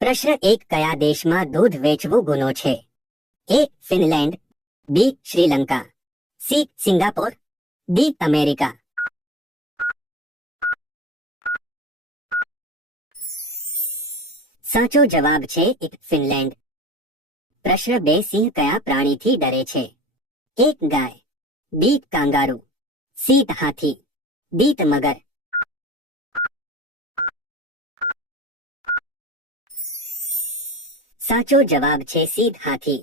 પ્રશ્ન 1 કયા દેશમાં દૂધ વેચવું ગુનો છે? A Finland, B Sri Lanka, C Singapore, D America. સાચો જવાબ છે ફિનલેન્ડ. પ્રશ્ન 2 સિંહ કયા પ્રાણીથી ડરે છે? એ ગાય, બી કાંગારૂ, સી હાથી, ડી મગર. સાચો જવાબ છે સી હાથી.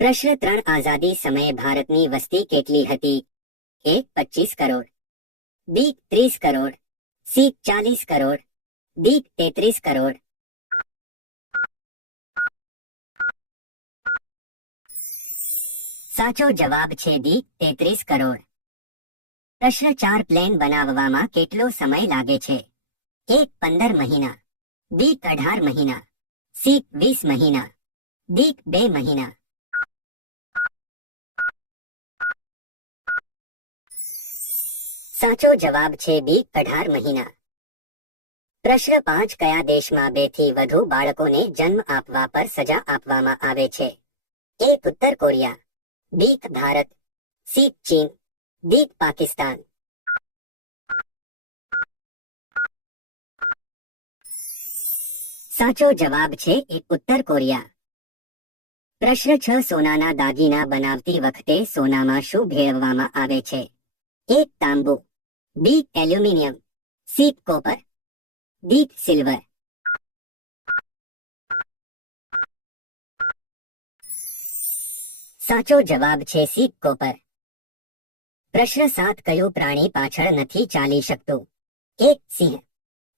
પ્રશ્ન 3 આઝાદી સમયે ભારતની વસ્તી કેટલી હતી? એ 25 કરોડ, બી 30 કરોડ, સી 40 કરોડ, ડી 33 કરોડ. સાચો જવાબ છે ડી 33 કરોડ. પ્રશ્ન 4 પ્લેન બનાવવામાં કેટલો સમય લાગે છે? એ 15 મહિના, બી 18 મહિના, સી 20 મહિના, ડી 2 મહિના. સાચો જવાબ છે બી 18 મહિના. પ્રશ્ન 5 કયા દેશમાં 2 થી વધુ બાળકોને જન્મ આપવા પર સજા આપવામાં આવે છે? એ ઉત્તર કોરિયા, બી ભારત, સી ચીન, ડી પાકિસ્તાન. સાચો જવાબ છે ઉત્તર કોરિયા. પ્રશ્ન 6 સોનાના દાગીના બનાવતી વખતે સોનામાં શું ભેળવવામાં આવે છે? એ તાંબુ, B aluminium, C copper, D silver. સાચો જવાબ છે સી કોપર. પ્રશ્ન 7 કયું પ્રાણી પાછળ નથી ચાલી શકતું? એ સિંહ,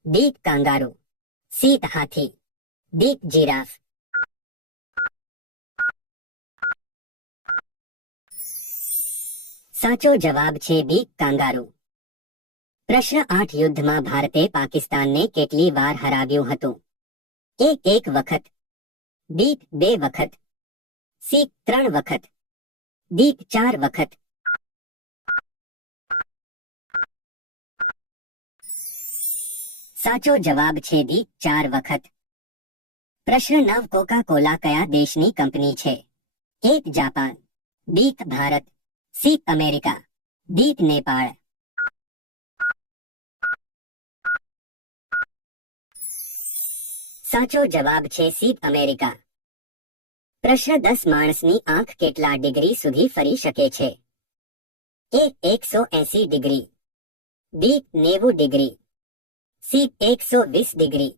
બી કાંગારૂ, સી હાથી, ડી જીરાફ. સાચો જવાબ છે બી કાંગારૂ. પ્રશ્ન 8 યુદ્ધમાં ભારતે પાકિસ્તાનને કેટલી વાર હરાવ્યું હતું? એ 1 વખત, બી 2 વખત, સી 3 વખત, ડી 4 વખત. સાચો જવાબ છે ડી 4 વખત. પ્રશ્ન 9 કોકા કોલા કયા દેશની કંપની છે? A Japan, B Bharat, C America, D Nepal. સાચો જવાબ છે સી અમેરિકા. પ્રશ્ન 10 માણસની આંખ કેટલા ડિગ્રી સુધી ફરી શકે છે? એ 180 ડિગ્રી, બી 90 degree, C 120 degree,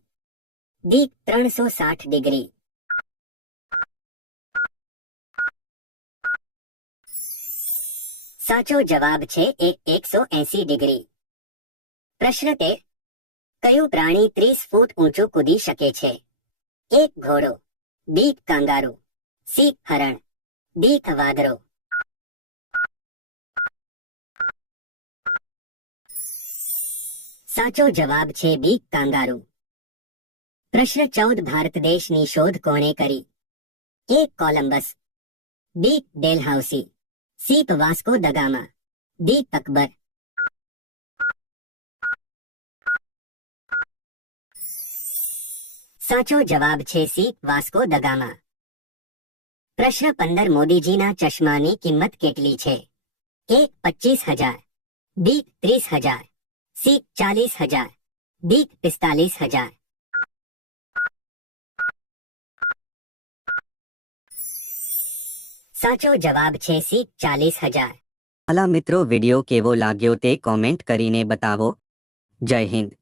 D 360 degree. સાચો જવાબ છે 180 ડિગ્રી. પ્રશ્ન 13 કયું પ્રાણી 30 ફૂટ ઊંચું કૂદી શકે છે? એ ઘોડો, બી કાંગારૂ, સી હરણ, ડી વાઘરો. સાચો જવાબ છે બી કાંગારૂ. પ્રશ્ન 14 ભારત દેશની શોધ કોણે કરી? A Columbus, B Dalhousie, C Vasco da Gama, D Akbar. સાચો જવાબ છે સી વાસ્કો દ ગામા. પ્રશ્ન 15 મોદીજીના ચશ્માની કિંમત કેટલી છે? એ 25,000, બી 30,000, સી 40,000, ડી 45,000. સાચો જવાબ છે સી 40,000. હાલા મિત્રો વિડિયો કેવો લાગ્યો તે કોમેન્ટ કરીને બતાવો. જય હિન્દ.